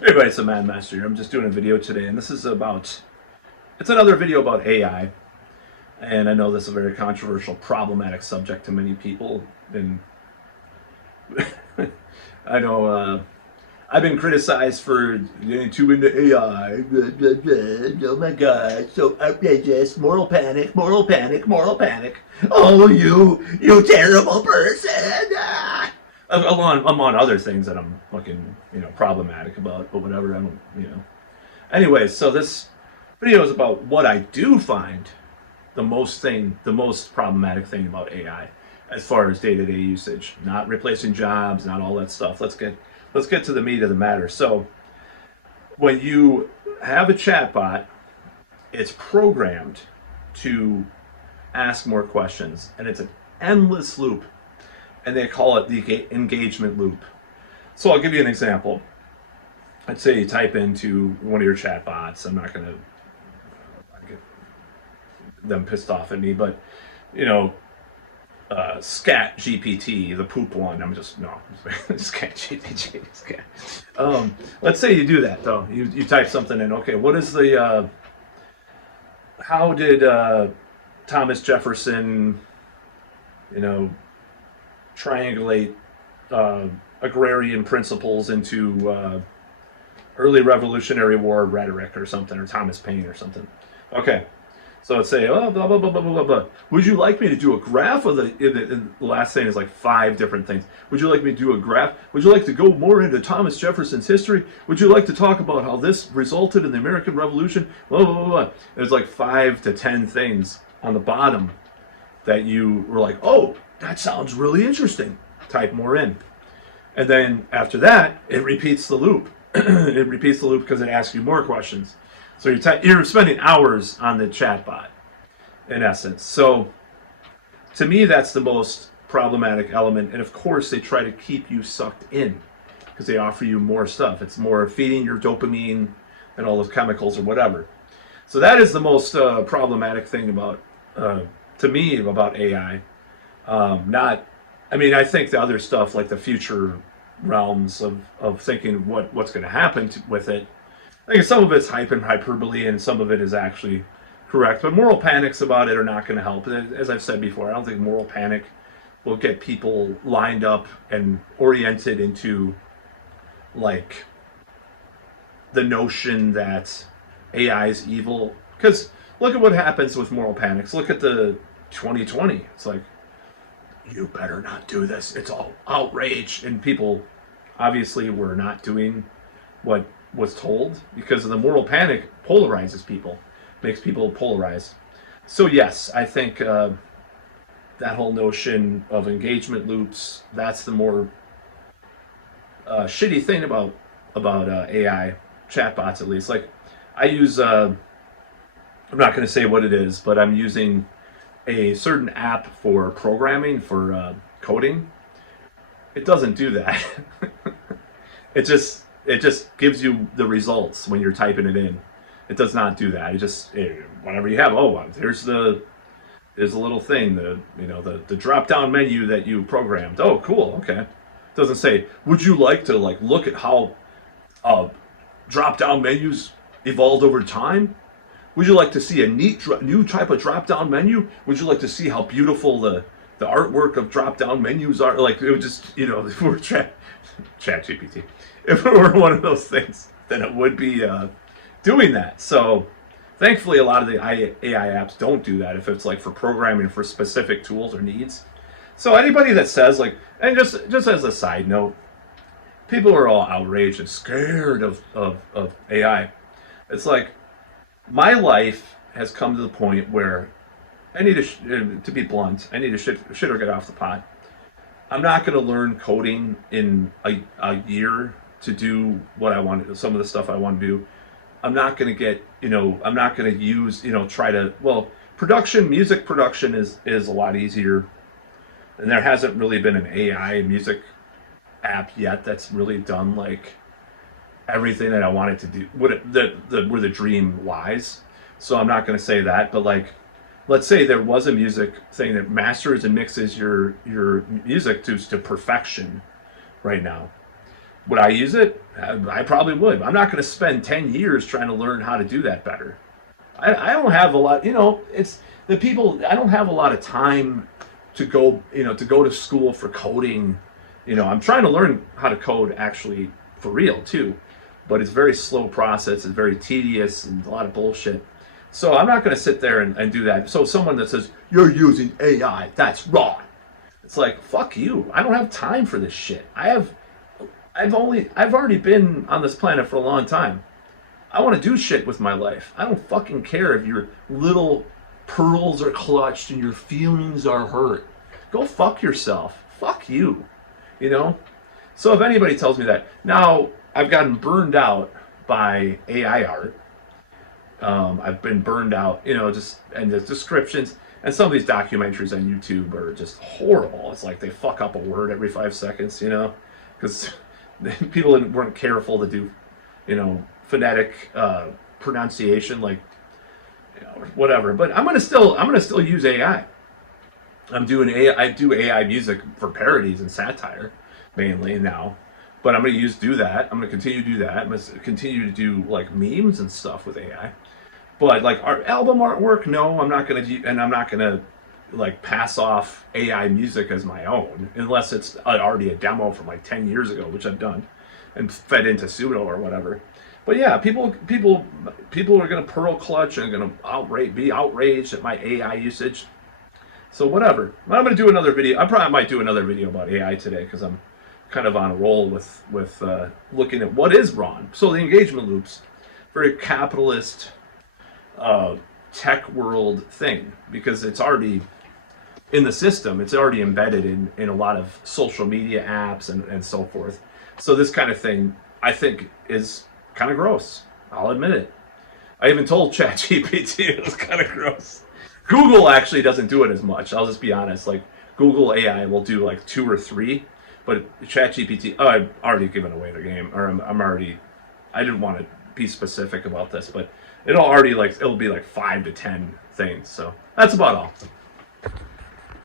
Hey everybody, it's the Mad Master here. I'm just doing a video today, and it's another video about AI. And I know this is a very controversial, problematic subject to many people. And I know I've been criticized for getting too into AI. Oh my God, so outrageous. Moral panic, moral panic, moral panic. Oh, you terrible person. Among other things that I'm fucking, problematic about, but whatever. I don't. Anyways, so this video is about what I do find the most problematic thing about AI as far as day-to-day usage. Not replacing jobs, not all that stuff. Let's get to the meat of the matter. So when you have a chatbot, it's programmed to ask more questions, and it's an endless loop, and they call it the engagement loop. So I'll give you an example. Let's say you type into one of your chatbots. I'm not going to get them pissed off at me, but you know, Scat GPT, the poop one. I'm just no, Scat GPT. Scat. Let's say you do that though. You type something in. Okay, what is the how did Thomas Jefferson, you know, triangulate agrarian principles into early Revolutionary War rhetoric or something, or Thomas Paine or something. Okay, so let's say, oh, blah, blah, blah, blah, blah, blah. Would you like me to do a graph of the last thing is like 5 different things. Would you like me to do a graph? Would you like to go more into Thomas Jefferson's history? Would you like to talk about how this resulted in the American Revolution? Blah, blah, blah, blah. There's like 5 to 10 things on the bottom that you were like, oh, that sounds really interesting. Type more in. And then after that, it repeats the loop. It repeats the loop because it asks you more questions. So you're spending hours on the chatbot, in essence. So to me, that's the most problematic element. And of course, they try to keep you sucked in because they offer you more stuff. It's more feeding your dopamine and all those chemicals or whatever. So that is the most problematic thing about, to me, about AI. I think the other stuff like the future realms of thinking what's going to happen with it. I think some of it's hype and hyperbole, and some of it is actually correct. But moral panics about it are not going to help. As I've said before, I don't think moral panic will get people lined up and oriented into like the notion that AI is evil. Because look at what happens with moral panics. Look at the 2020. It's like, you better not do this. It's all outrage. And people obviously were not doing what was told because of the moral panic polarizes people, makes people polarize. So yes, I think that whole notion of engagement loops, that's the more shitty thing about AI chatbots, at least. Like I use, I'm not going to say what it is, but I'm using a certain app for programming, for coding. It doesn't do that. it just gives you the results when you're typing it in. It does not do that. Whatever you have. Oh, there's a little thing, the drop down menu that you programmed. Oh, cool. Okay. It doesn't say, would you like to look at how drop down menus evolved over time? Would you like to see a neat new type of drop-down menu? Would you like to see how beautiful the artwork of drop-down menus are? Like it would just, if we were chat GPT, if it were one of those things, then it would be doing that. So thankfully, a lot of the AI apps don't do that if it's like for programming for specific tools or needs. So anybody that says and just as a side note, people are all outraged and scared of AI. It's like, my life has come to the point where I need to be blunt, I need to shit or get off the pot. I'm not going to learn coding in a year to do what I want, some of the stuff I want to do. I'm not going to get, I'm not going to use, music production is a lot easier. And there hasn't really been an AI music app yet that's really done like everything that I wanted to do, where the dream lies. So I'm not going to say that, but let's say there was a music thing that masters and mixes your music to perfection right now. Would I use it? I probably would. I'm not going to spend 10 years trying to learn how to do that better. I don't have a lot, it's the people, I don't have a lot of time to go, to go to school for coding. I'm trying to learn how to code actually for real too, but it's a very slow process. It's very tedious and a lot of bullshit. So I'm not going to sit there and do that. So someone that says, you're using AI, that's wrong. It's like, fuck you. I don't have time for this shit. I've already been on this planet for a long time. I want to do shit with my life. I don't fucking care if your little pearls are clutched and your feelings are hurt. Go fuck yourself. Fuck you. So if anybody tells me that, now I've gotten burned out by AI art. I've been burned out, just and the descriptions and some of these documentaries on YouTube are just horrible. It's like they fuck up a word every 5 seconds, because people weren't careful to do, phonetic pronunciation, like, whatever. But I'm gonna still use AI. I do AI music for parodies and satire mainly now, but I'm gonna do that. I'm gonna continue to do that. I'm gonna continue to do like memes and stuff with AI. But like our album artwork, no, I'm not gonna do, and I'm not gonna like pass off AI music as my own unless it's already a demo from like 10 years ago, which I've done and fed into Pseudo or whatever. But yeah, people are gonna pearl clutch and gonna be outraged at my AI usage. So whatever. I'm gonna do another video. I probably might do another video about AI today because I'm kind of on a roll with looking at what is wrong. So the engagement loops, very capitalist, tech world thing, because it's already in the system. It's already embedded in a lot of social media apps and so forth. So this kind of thing, I think, is kind of gross. I'll admit it. I even told ChatGPT it was kind of gross. Google actually doesn't do it as much. I'll just be honest. Like Google AI will do like 2 or 3, but ChatGPT, I've already given away the game, or I didn't want to be specific about this, but it'll be like 5 to 10 things. So that's about all.